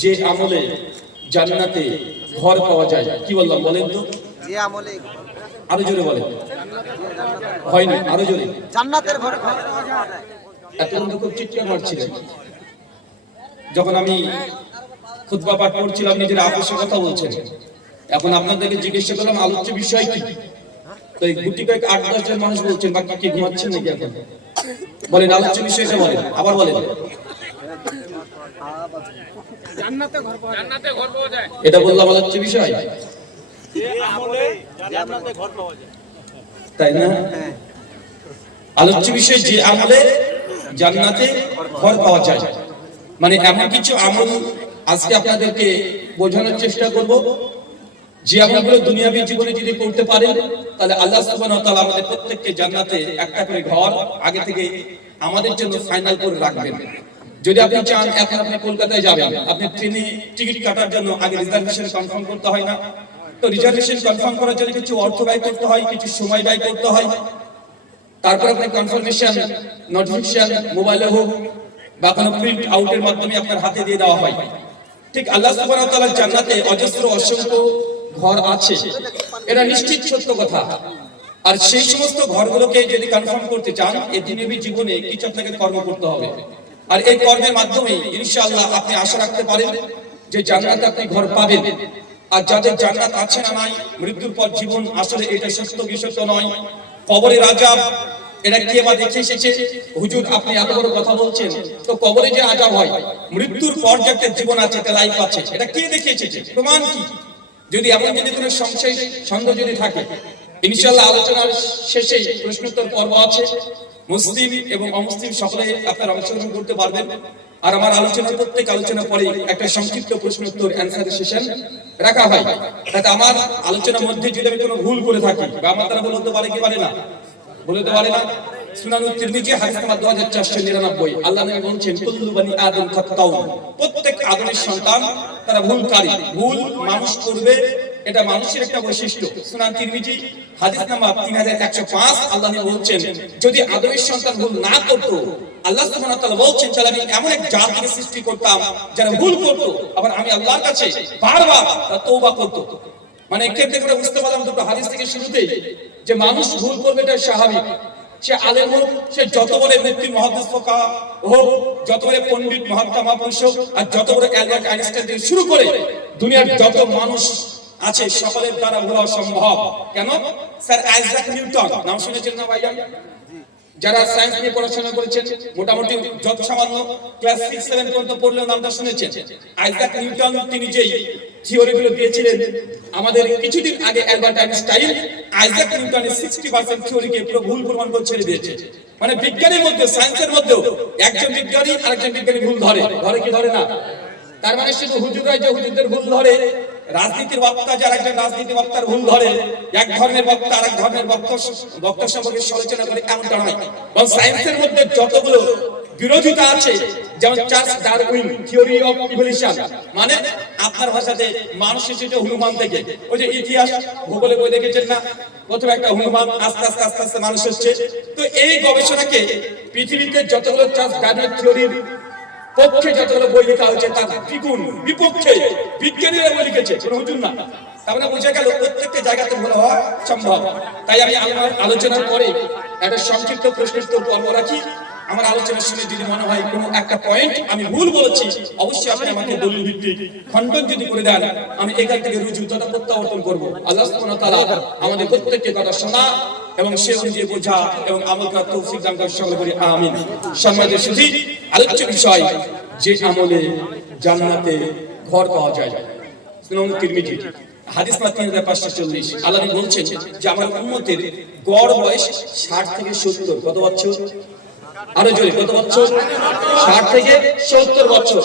যে আমলে জান্নাতে ঘর পাওয়া যায়, কি বললাম বলেন তো? যে আমলে আরো জোরে বলেন। হয়নি, আরো জোরে। জান্নাতের ঘরে পাওয়া যায়। এতক্ষণ তো খুব চিৎকার মারছিলেন। যখন আমি খুতবা পাঠ করছিলাম নিজের আপোষের কথা বলছেন, এখন আপনাদেরকে জিজ্ঞাসা করলাম আলোচ্য বিষয় কি, তো এই গুটি কয়েক 8-10 জন মানুষ বলছেন, বাকি কি ঘুমাচ্ছেন নাকি? এখন বলেন আলোচ্য বিষয়টা বলেন, আবার বলেন। জান্নাতে ঘর পাওয়া যায়। এটা বললাম আলোচ্য বিষয়, যে আমলে জান্নাতে ঘর পাওয়া যায়, তাই না? আলোচ্য বিষয় যে আমলে জান্নাতে ঘর পাওয়া যায়, মানে এমন কিছু আমল আজকে আপনাদেরকে বোঝানোর চেষ্টা করব যে আমলগুলো দুনিয়াবী জীবনে যদি করতে পারেন তাহলে আল্লাহ সুবহানাহু ওয়া তাআলা আমাদের প্রত্যেককে জান্নাতে একটা করে ঘর আগে থেকে আমাদের জন্য ফাইনাল করে রাখবেন। যদি আপনি চান এখন আপনি কলকাতায় যাবেন, আপনি ট্রেনে টিকিট কাটার জন্য আগে রিজার্ভেশন কনফার্ম করতে হয় না? তো রিজার্ভেশন কনফার্ম করার জন্য কিছু অর্থ ব্যয় করতে হয়, কিছু সময় ব্যয় করতে হয়। তারপর আপনি কনফার্মেশন নোটিফিকেশন মোবাইলে হোক বা কোনো প্রিন্ট আউটের মাধ্যমে আপনার হাতে দিয়ে দেওয়া হয়। ঠিক আল্লাহ সুবহানাহু ওয়া তাআলার জান্নাতে অজস্র অসংখ্য ঘর আছে, এটা নিশ্চিত সত্য কথা। আর সেই সমস্ত ঘরগুলোকে যদি কনফার্ম করতে চান এই দুনিয়াবী জীবনে কিছু আপনাকে কর্ম করতে হবে, আর এই কর্মের মাধ্যমে ইনশাআল্লাহ আপনি আশা রাখতে পারেন যে জান্নাতে আপনি ঘর পাবেন। আর যাদের জান্নাত আছে না নাই, মৃত্যুর পর জীবন, আসলে এটা সত্য কি সত্য নয়, কবরের আযাব এটা কে বা দেখে এসেছে? হুজুর আপনি এত বড় কথা বলছেন, তো কবরে যে আযাব হয়, মৃত্যুর পর যে একটা জীবন আছে, একটা লাইফ আছে, এটা কে দেখে এসেছে? প্রমাণ কি? যদি এমন যদি কোনো সংশয় সন্দেহ যদি থাকে, ইনশাআল্লাহ আলোচনার শেষে প্রশ্নোত্তর পর্ব আছে, মুসলিম এবং অমুসলিম সকলে আপনারা অংশগ্রহণ করতে পারবেন। আর আমার আলোচনার প্রত্যেক আলোচনা পরে একটা সংক্ষিপ্ত প্রশ্নোত্তর অ্যানসার সেশন রাখা হয়, তাতে আমার আলোচনার মধ্যে যদি আমি কোনো ভুল করে থাকি বা আমার দ্বারা বলতে পারে কি পারে না, বলতে পারে না। সুনানুত তিরমিজি হাদিস নাম্বার 2499, আল্লাহ নবী বলেছেন কুল্লু বনি আদম খাত্তাউন, প্রত্যেক আদমের সন্তান তারা ভুলকারী, ভুল মানুষ করবে, এটা মানুষের একটা বৈশিষ্ট্য। সুনান তিরমিজি হাদিস নাম্বার 3105, আল্লাহ নবী বলেছেন যদি আদমের সন্তান ভুল না করত, আল্লাহ সুবহানাহু ওয়া তাআলা বলেছেন তাহলে আমি এমন এক জাতিকে সৃষ্টি করতাম যারা ভুল করত, আবার আমি আল্লাহর কাছে বারবার তওবা করত। মানে এক্ষেত্রে করে বুঝতে পারলাম দুটো হাদিস থেকে শুরুতেই যে মানুষ ভুল করবে এটা স্বাভাবিক। সে আলেম হোক, সে যত বড় ব্যক্তি মুহাদ্দিস ফোকা হোক, যত বড় পণ্ডিত মহাত্মা মহাপুরুষ হোক, আর যত বড় অ্যালবার্ট আইনস্টাইন থেকে শুরু করে দুনিয়ার যত মানুষ আছে সকলের দ্বারা ভুল হওয়া সম্ভব। কেন? স্যার আইজাক নিউটন নাম শুনেছেন না ভাইয়া? যারা সায়েন্স নিয়ে পড়াশোনা করেছেন মোটামুটি যত সামান্য ক্লাস 6-7 পর্যন্ত পড়লেও নামটা শুনেছেন। আইজাক নিউটন তিনি যেই থিওরিগুলো দিয়েছিলেন, আমাদের কিছুদিন আগে অ্যালবার্ট আইনস্টাইন আইজাক নিউটনের 60% থিওরিকে পুরো ভুল প্রমাণ করে ছেড়ে দিয়েছে। মানে বিজ্ঞানের মধ্যে, সায়েন্সের মধ্যেও একজন বিজ্ঞানী আরেকজন বিজ্ঞানী ভুল ধরে, ধরে কি ধরে না? তার মানে শুধু হুজুররাই যে হুজুরদের ভুল ধরে, রাজনীতির বক্তা যারা একজন রাজনীতি বক্তার ভুল ধরে, এক ধর্মের বক্তা আরেক ধর্মের বক্তা সম্পর্কে সমালোচনা করে, এমনটা নয়। কারণ সায়েন্সের মধ্যে যতগুলো বিরোধিতা আছে, যেমন Charles Darwin theory of evolution, মানে আপনার ভাষাতে মানুষ এসেছে হনুমান থেকে। ওই যে ইতিহাস ভূগোলে বই দেখেছেন না, প্রথমে একটা হনুমান, আস্তে আস্তে আস্তে আস্তে মানুষ হচ্ছে। তো এই গবেষণাকে পৃথিবীতে যতগুলো চার্লস ডারউইন থিওরির পক্ষে যতগুলো বই লেখা হয়েছে তার দ্বিগুণ বিপক্ষে বিজ্ঞানীরা বই লিখেছে, কোনো হুজুর না। তার মানে বোঝা গেল প্রত্যেকটা জায়গাতে ভুল হওয়া সম্ভব। তাই আমি আমার আলোচনার পরে একটা সংক্ষিপ্ত প্রশ্নোত্তর পর্ব রাখি। আমার আলোচনা শুনে যদি মনে হয় কোনো একটা পয়েন্ট আমি ভুল বলেছি, অবশ্যই আপনি আমাকে দলিল ভিত্তিক খণ্ডন যদি করে দেন, আমি এখান থেকে রুজু তথা প্রত্যাবর্তন করবো। আল্লাহ সুবহানাহু ওয়া তাআলা আমাদের প্রত্যেককে কথা শোনা এবং সে অনুযায়ী বোঝা এবং আমল করার তৌফিক দান করার সঙ্গে করি, আমিন। সম্মানিত সুধী, আলোচ্য বিষয় যে আমলে জান্নাতে ঘর পাওয়া যায়। সুনান তিরমিজি হাদিস নাম্বার 3540, আল্লাহ নবী বলছেন যে আমার উম্মতের গড় বয়স 60 থেকে 70। কত বছর? আরো জোরে, কত বছর? 60 থেকে 70 বছর।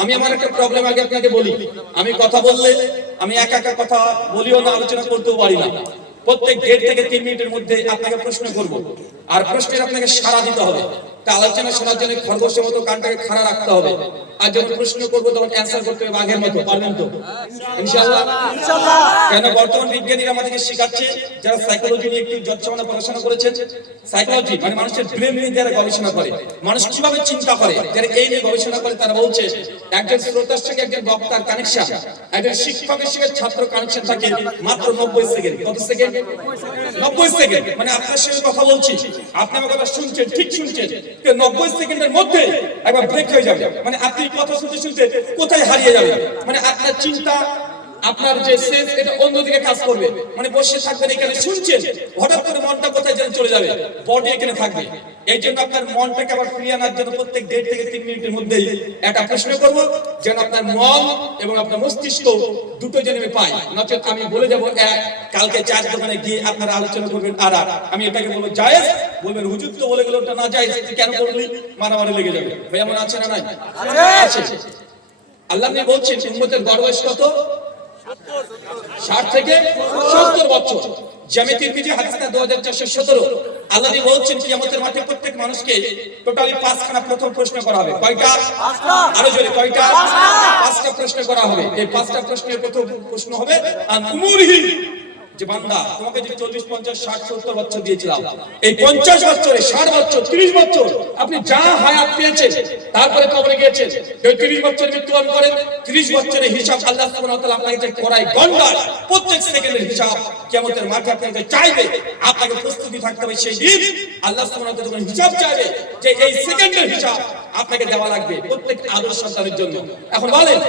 আমি আমার একটা প্রবলেম আগে আপনাকে বলি, আমি কথা বললে আমি একা একা কথা বলিও না, আলোচনা করতেও পারি না। প্রত্যেক 1.5 থেকে 3 মিনিটের মধ্যে আপনাকে প্রশ্ন করব, আর প্রশ্নের আপনাকে সাড়া দিতে হবে। তা আলোচনা শোনার জন্য খরগোশের মতো কানটাকে খাড়া রাখতে হবে, আর যখন প্রশ্ন করবো তখন অ্যান্সার করতে হবে বাঘের মতো। পারবেন তো ইনশাআল্লাহ? কেন বর্তমান বিজ্ঞানীরা আমাদেরকে শেখাচ্ছে, যারা সাইকোলজি নিয়ে একটু যৎসামান্য পড়াশোনা করেছেন, সাইকোলজি মানে মানুষের ব্রেন নিয়ে যারা গবেষণা করে, মানুষ কিভাবে চিন্তা করে, যারা এই নিয়ে গবেষণা করে, তারা বলছে একজন শ্রোতার সঙ্গে একজন বক্তার কানেকশন, একজন শিক্ষকের সঙ্গে ছাত্র কানেকশন থাকে মাত্র 90 সেকেন্ড। কত সেকেন্ড? 90 সেকেন্ড। মানে আপনার সঙ্গে কথা বলছি, আপনি আমার কথা শুনছেন, ঠিক শুনছেন, 90 সেকেন্ডের মধ্যে একবার ব্রেক হয়ে যাবে। মানে আপনি কথা শুনতে শুনতে কোথায় হারিয়ে যাবেন, মানে আপনার চিন্তা, আপনার যে সেন্স, এটা অন্যদিকে কাজ করবে। মানে বসে থাকবেন এখানে শুনছেন, হঠাৎ করে মনটা কোথায় যেন চলে যাবে, বডি এখানে থাকবে। এই জন্য আপনার মনটাকে আবার ফিরিয়ে আনার জন্য প্রত্যেক 1.5 থেকে 3 মিনিটের মধ্যেই একটা প্রশ্ন করব, যেন আপনার মন এবং আপনার মস্তিষ্ক দুটো যেন পায়। নচেত আমি বলে যাব এক, কালকে 4 দোকানে গিয়ে আপনারা আলোচনা করবেন আর আমি এটাকে বলবো জায়েজ, বলবেন হুজুর তো বলে গেল ওটা না জায়েজ, তুই কেন করলি, মারামারি লেগে যাবে। ভাই এমন আছে না নাই? আছে। আল্লাহ নবী বলছেন উম্মতের গড় বয়স কত? 60 থেকে 70 বছর। জামে তিরমিজি হাদিস 2417। আল্লাহ নবী বলছেন কিয়ামতের মাঠে প্রত্যেক মানুষকে টোটালি 5খানা প্রথম প্রশ্ন করা হবে। কয়টা? আরো জোরে, কয়টা? 5টা প্রশ্ন করা হবে। এই 5টা প্রশ্নের প্রথম প্রশ্ন হবে আন উমুরিহি, যে বান্দা তোমাকে যে 40, 50, 60, 70 বছর দিয়েছিলাম, এই 50 বছরে, 60 বছর, 30 বছর আপনি যা হায়াত পেয়েছেন, তারপরে কবরে গিয়েছেন, 30 বছর মৃত্যুবরণ করেন, 30 বছরের হিসাব আল্লাহ সুবহানাহু ওয়া তাআলা আপনাকে যে করায় গন্ডার, প্রত্যেক সেকেন্ডের হিসাব কিয়ামতের মাঠে আপনাকে চাইবে। আপনাকে প্রস্তুতি থাকতে হবে, সেই দিন আল্লাহ সুবহানাহু ওয়া তাআলা যখন হিসাব চাইবে, যে এই সেকেন্ডের হিসাব আপনাকে দেওয়া লাগবে প্রত্যেক আদর্শ সন্তানের জন্য। এখন বলেন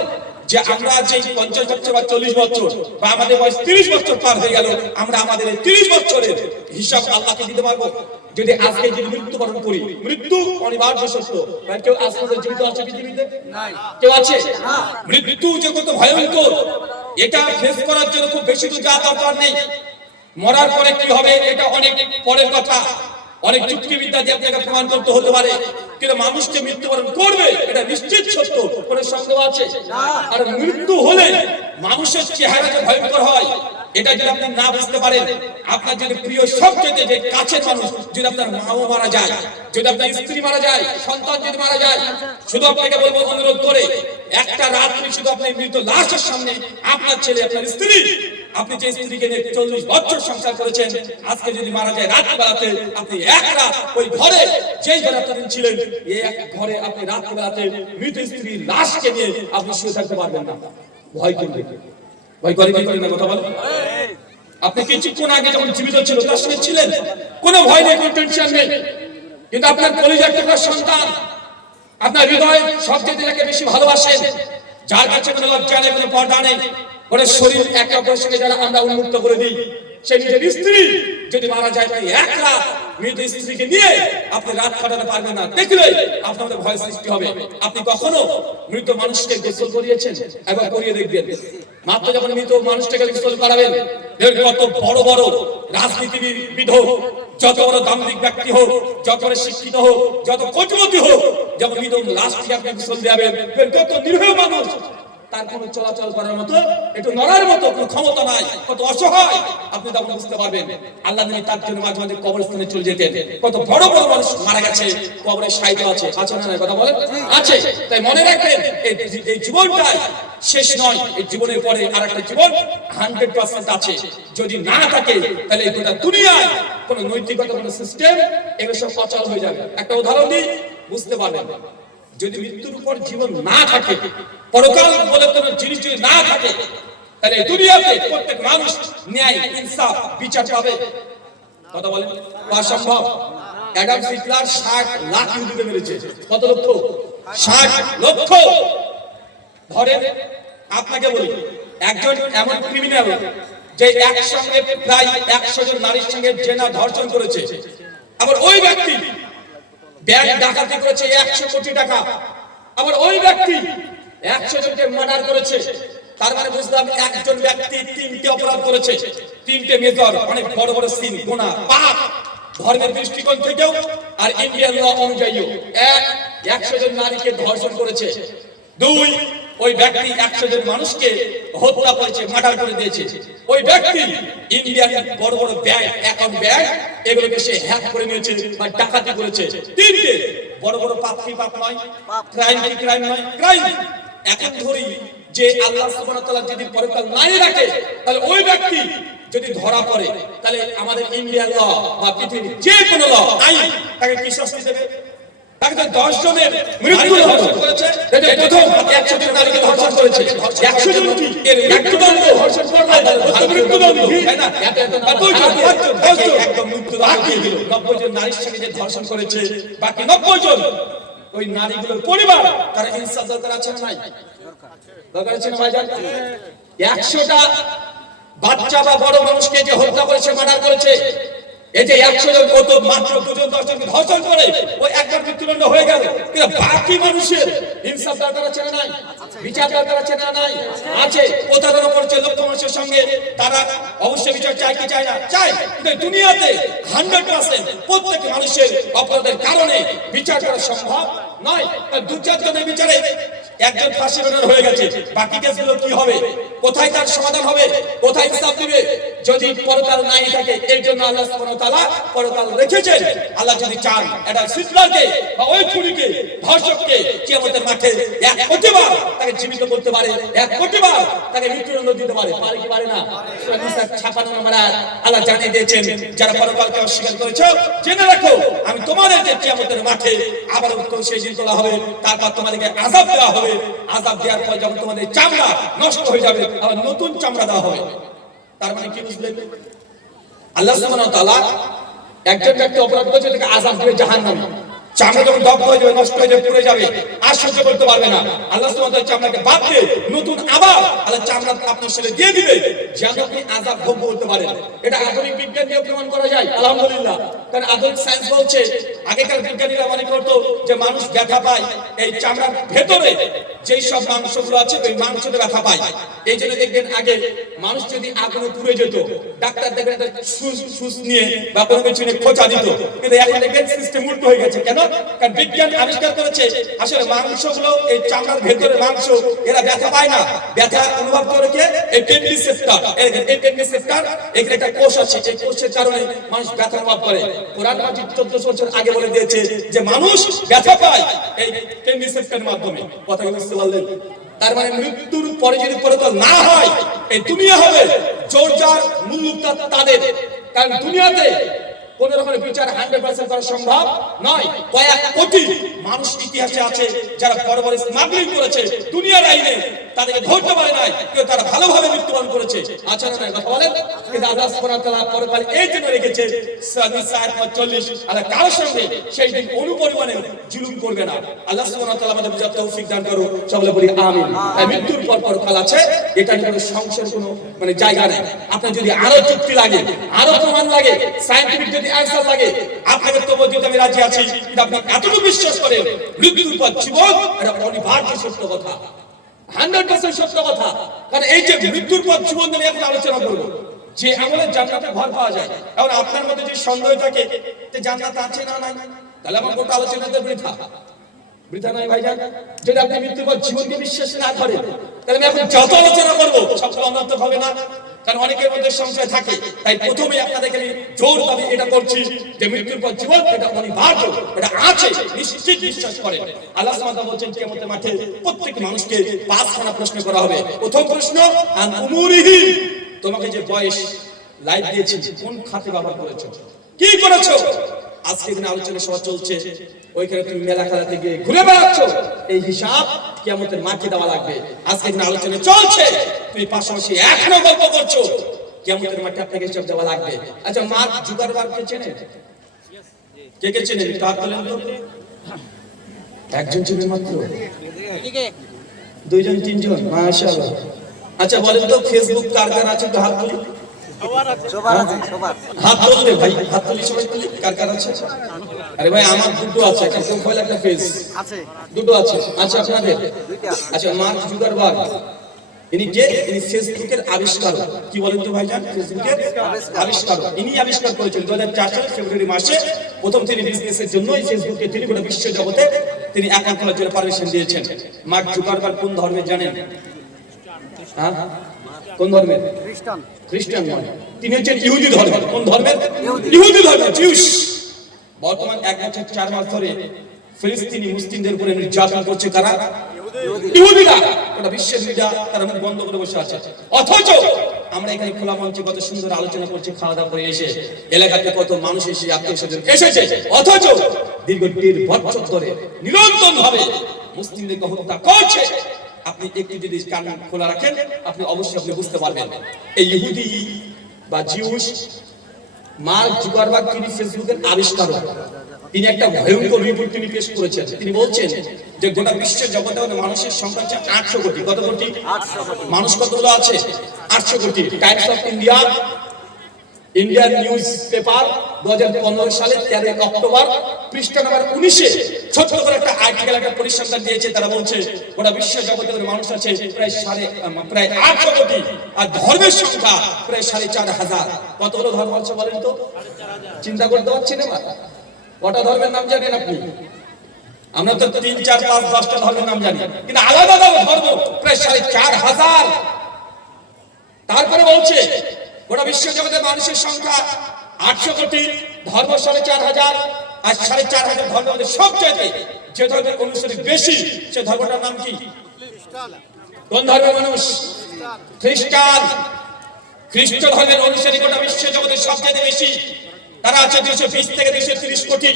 যে আমরা যে 50 বছর বা 40 বছর বা আমাদের বয়স 30 বছর পার হয়ে গেল, আমরা আমাদের 30 বছরের হিসাব আল্লাহকে দিতে পারবো? যদি আজকে যদি মৃত্যুবরণ করি, মৃত্যু অনিবার্য সত্য। মানে কেউ আজ পর্যন্ত জীবিত আছে পৃথিবীতে? কেউ আছে? মৃত্যু যে কত ভয়ঙ্কর, এটা ফেস করার জন্য খুব বেশি তো যা দরকার নেই। মরার পরে কি হবে এটা অনেক পরের কথা, অনেক যুক্তিবিদ্যা দিয়ে আপনাকে প্রমাণ করতে হতে পারে, কিন্তু মানুষকে মৃত্যুবরণ করবে এটা নিশ্চিত সত্য, কোনো সন্দেহ আছে? আর মৃত্যু হলে মানুষের চেহারা যে ভয়ঙ্কর হয়, এটা যদি আপনি না বুঝতে পারেন, আপনার যদি প্রিয় সবচেয়ে যে কাছের মানুষ, যদি আপনার মাও মারা যায়, যদি আপনার স্ত্রী মারা যায়, সন্তান যদি মারা যায়, শুধু আপনাকে বলবো অনুরোধ করে, একটা রাত্রি শুধু আপনি মৃত লাশের সামনে আপনার ছেলে, আপনার স্ত্রী, আপনি যে স্ত্রীকে নিয়ে 40 বছর সংসার করেছেন, আজকে যদি মারা যায় রাত্রিবেলাতে, আপনি এক রাত ওই ঘরে, যেই ঘরে আপনি ছিলেন, এই এক ঘরে আপনি রাত্রিবেলাতে মৃত স্ত্রীর লাশকে নিয়ে আপনি শুয়ে থাকতে পারবেন না। ভয় করবে, ভয় করে কি করে না কথা বলেন? আপনি কিছুক্ষণ আগে যখন জীবিত ছিল তার সঙ্গে ছিলেন, কোনো ভয় নেই, কোনো টেনশন নেই, কিন্তু আপনার কলিজার টুকরা সন্তান, আপনার হৃদয় সবচেয়ে যাকে বেশি ভালোবাসেন, যার কাছে কোনো লজ্জা নেই, কোনো পর্দা নেই, ওর শরীর একে অপরের সঙ্গে যারা আমরা উন্মুক্ত করে দিই, সে নিজের স্ত্রী যদি মারা যায়, তাই এক রাত মৃত স্ত্রীকে নিয়ে আপনি রাত কাটাতে পারবেন না, দেখলে আপনাদের ভয় সৃষ্টি হবে। আপনি কখনো মৃত মানুষকে গোসল করিয়েছেন? একবার করিয়ে দেখবেন। মাত্র যখন মৃত মানুষটাকে গোসল করাবেন, কত বড় বড় রাজনীতিবিদ হোক, যত বড় দাম্ভিক ব্যক্তি হোক, যত বড় শিক্ষিত হোক, যত কোটিপতি হোক, যখন মৃত লাশটিকে আপনি গোসল দেবেন, কত নিরীহ মানুষ, তার কোনো চলাচল করার মতো, একটু নড়ার মতো কোনো ক্ষমতা নাই, কত অসহায়, আপনি তখন বুঝতে পারবেন। আল্লাহ নবী তার জন্য মাঝে মাঝে কবরস্থানে চলে যেতেন। কত বড় বড় মানুষ মারা গেছে, কবরে সাইতো আছে, আছে না? কথা বলেন, আছে। তাই মনে রাখবেন, এই জীবনটাই শেষ নয়, এই জীবনের পরে আরেকটা জীবন 100% আছে। যদি না থাকে, তাহলে এই গোটা দুনিয়ায় কোনো নৈতিকতা, কোনো সিস্টেম, এগুলো সব অচল হয়ে যাবে। একটা উদাহরণ দিই, বুঝতে পারবেন। যদি মৃত্যুর উপর জীবন না থাকে, পরকাল বলে কোনো জিনিস যদি না থাকে, তাহলে দুনিয়াতে প্রত্যেক মানুষ ন্যায়, ইনসাফ, বিচার পাবে? কথা বলেন, অসম্ভব। অ্যাডাম হিটলার 60 লাখ ইহুদিকে মেরেছে। কত লক্ষ? 60 লক্ষ। ধরেন আপনাকে বলি, একজন এমন ক্রিমিনাল যে একসঙ্গে প্রায় 100 জন নারীর সঙ্গে জেনা, ধর্ষণ করেছে, আবার ওই ব্যক্তি ব্যাংক ডাকাতি করেছে 100 কোটি টাকা, আবার ওই ব্যক্তি 100 জনকে মার্ডার করেছে, তার মানে বুঝলাম একজন ব্যক্তি 3টে অপরাধ করেছে, 3টে মেজর, অনেক বড় বড় সিন, গুনাহ, পাপ, ধর্মের দৃষ্টিকোণ থেকেও আর ইন্ডিয়ান ল অনুযায়ীও। 100 জন নারীকে ধর্ষণ করেছে। 2, ওই ব্যক্তি 100 জন মানুষকে হত্যা করেছে, মার্ডার করে দিয়েছে। ওই ব্যক্তি ইন্ডিয়ান বড় বড় ব্যাংক, অ্যাকাউন্ট ব্যাংক, এগুলোকে সে হ্যাক করে নিয়েছে বা ডাকাতি করেছে। 3টে বড় বড় পাপ কি পাপ নয়, ক্রাইম কি ক্রাইম নয়, ক্রাইম। এখন ধরি যে আল্লাহ সুবহানাহু ওয়া তাআলা যদি পরকাল নাই রাখে, তাহলে ওই ব্যক্তি যদি ধরা পড়ে, তাহলে আমাদের ইন্ডিয়ান ল বা পৃথিবীর যে কোনো ল আইন তাকে কি শাস্তি দেবে? তাকে তো 10 জনের মৃত্যু ধর্ষণ করেছে, প্রথম 100 জন নারীকে ধর্ষণ করেছে, 100 জন কি এর মৃত্যুদণ্ড, ধর্ষণ করলে মৃত্যুদণ্ড, তাই না? একদম মৃত্যুদণ্ড দিয়ে দিল। 90 জন নারীর সঙ্গে যে ধর্ষণ করেছে, বাকি 90 জন ওই নারীগুলোর পরিবার, তারা ইনসাফ দরকার আছে না নাই? দরকার আছে না ভাইজান? 100টা বাচ্চা বা বড় মানুষকে যে হত্যা করেছে, মার্ডার করেছে, এই যে 100 জন কত মাত্র 2 জন 10 জনকে ধর্ষণ করে ওই একবার মৃত্যুদণ্ড হয়ে গেল, কিন্তু বাকি মানুষের ইনসাফ দরকার আছে না নাই? বিচার দরকার আছে না নাই? আছে। প্রতারণা করেছে লক্ষ মানুষের সঙ্গে, তারা অবশ্যই বিচার চায় কি চায় না? চায়। কিন্তু দুনিয়াতে 100% প্রত্যেক মানুষের অপরাধের কারণে বিচার করা সম্ভব নয়। তার 2-4 জনের বিচারে একজন ফাঁসি হয়ে গেছে, বাকি কেসগুলো কি হবে? কোথায় তার সমাধান হবে? কোথায় ইনসাফ দিবে? যদি পরকাল নাই থাকে, এর জন্য আল্লাহ সুবহানাহু ওয়া তাআলা পরকাল রেখেছেন। আল্লাহ যদি চান এটা সিটলারকে বা ওই খুনিকে, ধর্ষককে কিয়ামতের মাঠে 1 কোটি বার তাকে জীবিত করতে পারে, 1 কোটি বার তাকে মৃত্যুদণ্ড দিতে পারে। পারে কি পারে না? সূরা নিসা 56 নম্বর আয়াত আল্লাহ জানিয়ে দিয়েছেন, যারা পরকালকে অস্বীকার করেছো, জেনে রাখো আমি তোমাদের যে কিয়ামতের মাঠে আবার উত্তর সেই দিন তোলা হবে, তারপর তোমাদেরকে আযাব দেওয়া হবে। আযাব দেওয়ার পর যখন তোমাদের চামড়া নষ্ট হয়ে যাবে, আবার নতুন চামড়া দেওয়া হবে। তার মানে কি বুঝলেন? আল্লাহ সুবহানাহু ওয়া তাআলা একজন ব্যক্তি অপরাধ করেছে, তাকে আযাব দিবে জাহান্নামে। চামড়া যখন দগ্ধ হয়ে যাবে, নষ্ট হয়ে যাবে, পুড়ে যাবে, আর সহ্য করতে পারবে না, আল্লাহ সুবহানাহু ওয়া তাআলা চামড়াকে বাদ দিয়ে নতুন আবার আল্লাহ চামড়া আপনার শরীরে দিয়ে দিবে, যেন আপনি আযাব ভোগ করতে পারেন। এটা আধুনিক বিজ্ঞান দিয়ে প্রমাণ করা যায়, আলহামদুলিল্লাহ। কারণ আধুনিক সায়েন্স বলছে, আগেকার বিজ্ঞানীরা মনে করতো যে মানুষ ব্যথা পায় এই চামড়ার ভেতরে যেই সব মাংসগুলো আছে, ওই মাংসতে ব্যথা পায়। এই জন্য দেখবেন আগে মানুষ যদি আগুনে পুড়ে যেত, ডাক্তার দেখবেন একটা সুচ নিয়ে বা কোনো কিছু নিয়ে খোঁচা দিত, কিন্তু এখন দেখবেন সিস্টেম উল্টো হয়ে গেছে। কেন? কারণ বিজ্ঞান আবিষ্কার করেছে আসলে মাংসগুলো, এই চামড়ার ভেতরে মাংস, এরা ব্যথা পায় না। ব্যথা অনুভব করে কে? এই পেন রিসেপ্টর। এই পেন রিসেপ্টর, এখানে একটা কোষ আছে, এই কোষের কারণে মানুষ ব্যথা অনুভব করে। কোরআন মাজিদ 1400 বছর আগে বলে দিয়েছে যে মানুষ ব্যথা পায় এই পেন রিসেপ্টরের মাধ্যমে। কথা কি বুঝতে পারলেন? তার মানে মৃত্যুর পরে যদি পরকাল না হয়, এই দুনিয়া হবে জোরজার মুল্লুকটা তাদের। কারণ দুনিয়াতে কোন রকমের বিচার 100% করা সম্ভব নয়। কয়েক কোটি মানুষ ইতিহাসে আছে যারা বড় বড় স্মাগলিং করেছে, দুনিয়ার আইনে তাদেরকে ধরতে পারে নাই, কিন্তু তারা ভালোভাবে মৃত্যুবরণ করেছে। আচ্ছা না, কথা বলেন? কিন্তু আল্লাহ সুবহানাহু ওয়া তাআলা পরকাল এই জন্য রেখেছে, সূরা নিসা 40, আল্লাহ কারোর সঙ্গে সেই দিন অনুপরিমাণে জুলুম করবে না। আল্লাহ সুবহানাহু ওয়া তাআলা আমাদের বুঝার তৌফিক দান করুন, সকলে বলি আমিন। তাই মৃত্যুর পর পরকাল আছে, এটা নিয়ে কোনো সংশয়ের কোনো জায়গা নেই। আপনার যদি আরো যুক্তি লাগে, আরো প্রমাণ লাগে, সায়েন্টিফিক যদি অ্যানসার লাগে, আপনাকে তো বলতে আমি রাজি আছি। কিন্তু আপনি এতটুকু বিশ্বাস করেন মৃত্যুর পর জীবন, এটা অনিবার্য সত্য কথা, 100% সত্য কথা। কারণ এই যে মৃত্যুর পর জীবন নিয়ে এখন আলোচনা করব, যে আমলে জান্নাতে ঘর পাওয়া যায়। এখন আপনার মধ্যে যে সন্দেহ থাকে যে জান্নাত আছে না নাই, তাহলে আমার গোটা আলোচনাতে বৃথা। বৃথা নাই ভাইজান। যদি আপনি মৃত্যুর পর জীবনকে বিশ্বাস না করেন, তাহলে আমি এখন যত আলোচনা করবো সব অনর্থক হবে না। কারণ অনেকের মধ্যে সংশয় থাকে। তাই প্রথমে আপনাদেরকে জোর দাবি এটা করছি যে মৃত্যুর পর জীবন, এটা অনিবার্য, এটা আছে, নিশ্চিত বিশ্বাস করেন। আল্লাহ সুবহানাহু ওয়া তাআলা বলেন কিয়ামতের মাঠে প্রত্যেক মানুষকে 5খানা প্রশ্ন করা হবে। প্রথম প্রশ্ন, আন উমুরিহি, তোমাকে যে বয়স লাইফ দিয়েছি, কোন খাতে ব্যবহার করেছো, কি করেছো? আজকে এখানে আলোচনা সভা চলছে, ওইখানে তুমি মেলা খেলা থেকে ঘুরে বেড়াচ্ছ, এই হিসাব কিয়ামতের মাঠে দেওয়া লাগবে। আজকে এখানে আলোচনা চলছে, তুমি পাশাপাশি এখনো গল্প করছো, কিয়ামতের মাঠে আপনাকে হিসাব দেওয়া লাগবে। আচ্ছা, মার্ক জুকারবার্গকে চেনেন? কে কে চেনেন? হাত তোলেন তো। একজন চেনেন মাত্র? 2 জন 3 জন? মাশাআল্লাহ। আচ্ছা বলেন তো ফেসবুক কার কার আছে? তো হাত তুলি। হাত তুললে ভাই, হাত তুলি, সবাই তুলি। কার কার আছে? আরে ভাই আমার দুটো আছে, একটা প্রোফাইল একটা পেজ আছে, দুটো আছে। আচ্ছা আপনাদের? আচ্ছা, মার্ক জুকারবার্গ ইনি কে? ইনি ফেসবুকের আবিষ্কারক। কি বলেন তো ভাইজান? ফেসবুকের আবিষ্কারক। ইনি আবিষ্কার করেছেন 2004 সালের ফেব্রুয়ারি মাসে। প্রথম তিনি বিজনেসের জন্য এই ফেসবুককে তিনি গোটা বিশ্ব জগতে তিনি অ্যাকাউন্ট খোলার জন্য পারমিশন দিয়েছেন। মার্ক জুকারবার্গ কোন ধর্মের জানেন? হ্যাঁ, কোন ধর্মের? খ্রিস্টান নয়, তিনি হচ্ছেন ইহুদি ধর্মের। কোন ধর্মের? ইহুদি ধর্মের, জিউস। বর্তমান 1 বছর 4 মাস ধরে ফিলিস্তিনি মুসলিমদের উপরে নির্যাতন করছে কারা? ইহুদিরা। গোটা বিশ্বের মিডিয়া তারা মুখ বন্ধ করে বসে আছে, অথচ আমরা এখানে খোলা মঞ্চে কত সুন্দর আলোচনা করছি, খাওয়া দাওয়া করে এসে এলাকাতে কত মানুষ এসে আত্মীয় স্বজন এসেছে, অথচ দীর্ঘ 1.5 বছর ধরে নিরন্তর ভাবে মুসলিমদেরকে হত্যা করছে। আপনি একটু যদি কান খোলা রাখেন আপনি অবশ্যই আপনি বুঝতে পারবেন এই ইহুদি বা জিউস মার্ক জুকারবার্গ তিনি ফেসবুকের আবিষ্কারক। তিনি একটা ভয়ঙ্কর রিপোর্ট তিনি পেশ করেছেন। তিনি বলছেন যে গোটা বিশ্বের জগতে মানুষের সংখ্যা হচ্ছে 800 কোটি। কত কোটি? 800 কোটি। মানুষ কতগুলো আছে? 800 কোটি। Times of India, Indian news paper 2015 সালের 13 অক্টোবর পৃষ্ঠা নাম্বার 19-এ ছোট্ট করে একটা আর্টিকেল, একটা পরিসংখ্যান দিয়েছে। তারা বলছে গোটা বিশ্বের জগতে মানুষ আছে প্রায় 800 কোটি, আর ধর্মের সংখ্যা প্রায় 4,500। কতগুলো ধর্ম আছে বলেন তো? চিন্তা করতে পারছেন এবার? কটা ধর্মের নাম জানেন আপনি? আমরা তো 3, 4, 5, 10টা ধর্মের নাম জানি, কিন্তু আলাদা আলাদা ধর্ম প্রায় 4,500। তারপরে বলছে গোটা বিশ্ব জগতের মানুষের সংখ্যা 800 কোটি, ধর্ম 4,500, আর 4,500 ধর্মের মধ্যে সবচেয়ে যে ধর্মের অনুসারী বেশি সে ধর্মটার নাম কি? কোন ধর্মের মানুষ? খ্রিস্টান। খ্রিস্ট ধর্মের অনুসারী গোটা বিশ্ব জগতের সবচেয়ে বেশি, তারা আছে 220 থেকে 230 কোটি।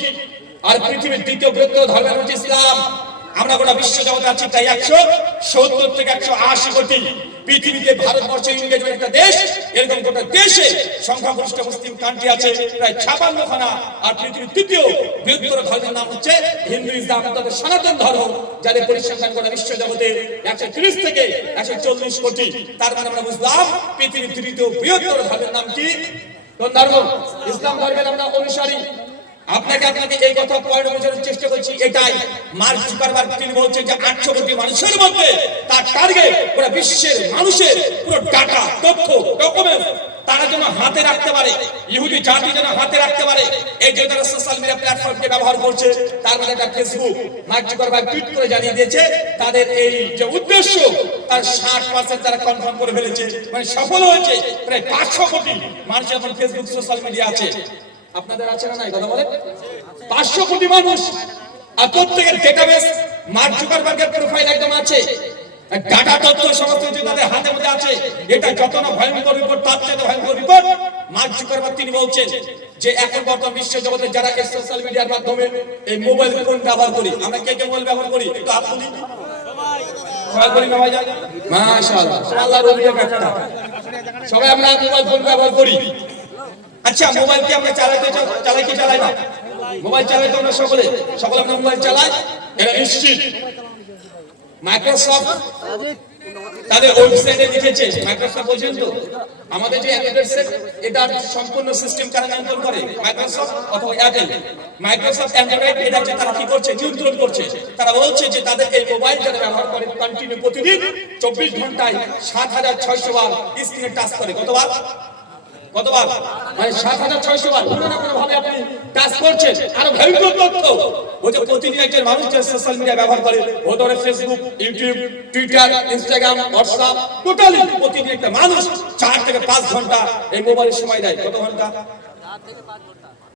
আর পৃথিবীর দ্বিতীয় বৃহত্তম ধর্মের হচ্ছে ইসলাম। আমরা গোটা বিশ্ব জগতে আছি তাই 170 থেকে 180 কোটি। পৃথিবীতে ভারতবর্ষ, ইন্ডিয়া যেমন একটা দেশ, এরকম গোটা দেশে সংখ্যাগরিষ্ঠ মুসলিম কান্ট্রি আছে প্রায় 56খানা। আর পৃথিবীর তৃতীয় বৃহত্তম ধর্মের নাম হচ্ছে হিন্দুইজম, তবে সনাতন ধর্ম, যাদের পরিসংখ্যান গোটা বিশ্ব জগতে 130 থেকে 140 কোটি। তার মানে আমরা বুঝলাম পৃথিবীর তৃতীয় বৃহত্তম ধর্মের নাম কি? কোন ধর্ম? ইসলাম ধর্মের আমরা অনুসারী। আপনাকে এই কথা পয়েন্ট বোঝানোর চেষ্টা করছি। এটাই মার্ক জুকারবার্গ তিনি বলছেন যে 800 কোটি মানুষের মধ্যে তার টার্গেট পুরো বিশ্বের মানুষের পুরো ডাটা, তথ্য, ডকুমেন্ট তারা যেন হাতে রাখতে পারে, ইহুদি জাতি যেন হাতে রাখতে পারে। এই যে তারা সোশ্যাল মিডিয়া প্ল্যাটফর্মকে ব্যবহার করছে, তার মধ্যে একটা ফেসবুক মার্ক জুকারবার্গ টুইট করে জানিয়ে দিয়েছে তাদের এই যে উদ্দেশ্য তার 60% তারা কনফার্ম করে ফেলেছে, মানে সফল হয়েছে। প্রায় 500 কোটি মানুষ এখন ফেসবুক সোশ্যাল মিডিয়া আছে। আপনাদের আছে না নাই কথা বলেন? 500 কোটি মানুষ, আর প্রত্যেকের ডেটাবেস মার্ক জুকারবার্গের প্রোফাইল একদম আছে, ডাটা তথ্য সমস্ত কিছু তাদের হাতের মধ্যে আছে। এটা যত না ভয়ঙ্কর রিপোর্ট, তার চেয়ে ভয়ঙ্কর রিপোর্ট মার্ক জুকারবার্গ তিনি বলছেন যে এখন বর্তমান বিশ্ব জগতে যারা এই সোশ্যাল মিডিয়ার মাধ্যমে এই মোবাইল ফোন ব্যবহার করি, আমরা কে কে মোবাইল ব্যবহার করি একটু হাত তুলি। সবাই করি না ভাই? মাশাআল্লাহ, আল্লাহর ওলির ব্যাপারটা সবাই আমরা মোবাইল ফোন ব্যবহার করি। আচ্ছা, মোবাইল কি আমরা চালাই না? মোবাইল চালাই তো আমরা সকলে আমরা মোবাইল চালাই। এটা নিশ্চিত মাইক্রোসফট তাদের ওয়েবসাইটে লিখেছে, মাইক্রোসফট বোঝেন তো আমাদের যে অ্যান্ড্রয়েড সেট, এটা সম্পূর্ণ সিস্টেম কারা নিয়ন্ত্রণ করে? মাইক্রোসফট অথবা এয়ারটেল। মাইক্রোসফট অ্যান্ড্রয়েড এটা যে তারা কি করছে? নিয়ন্ত্রণ করছে। তারা বলছে যে তাদের এই মোবাইল যারা ব্যবহার করে কন্টিনিউ প্রতিদিন 24 ঘন্টায় 7600 বার স্ক্রিনে টাচ করে। কতবার? মানে 7600 বার কোনো না কোনো ভাবে আপনি টাচ করছেন। আর ভয়ঙ্কর তথ্য, ওই যে প্রতিদিন একজন মানুষ যে সোশ্যাল মিডিয়া ব্যবহার করে, ও ধরে Facebook, YouTube, Twitter, Instagram, WhatsApp, totally প্রতিদিন একটা মানুষ 4 থেকে 5 ঘন্টা এই মোবাইলের সময় দেয়। কত ঘন্টা? 4 থেকে 5 ঘন্টা।